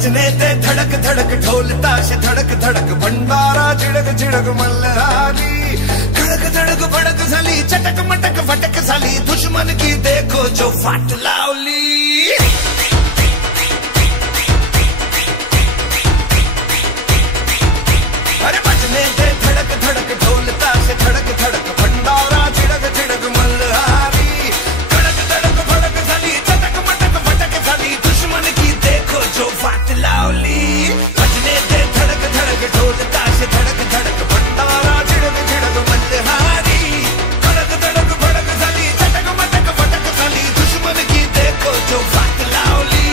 भजने ते धडक धडक ढोल ताश धडक धडक भंडारा झिडक झिडक मल्हारी खडक धडक भडक झाली चटक मटक फटक झाली दुश्मन की देखो जो फाट लावली अरे भजने ते धडक धडक ढोल ताश धडक धडक भंडारा झिडक झिडक मल्हारी खडक धडक भडक झाली चटक मटक फटक झाली दुश्मन की देखो जो फाट लावली भजने ते धडक धडक ढोल ताश धडक धडक भंडारा झिडक झिडक मल्हारी खडक धडक भडक झाली चटक मटक फटक झाली दुश्मन की देखो जो फाट लावली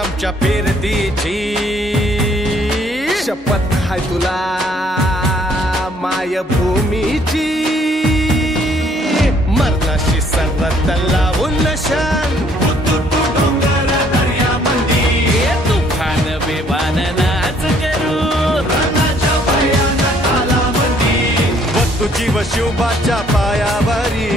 आमच्या पेरतीची शपथ हाय तुला मायभूमीची मरणाशी सर्वत लावून नशान डोंगर दर्याबंदी तुफान बेभान नाच करू रणाच्या भयान तालाबंदी व तुझी व शिवबाच्या पायावरी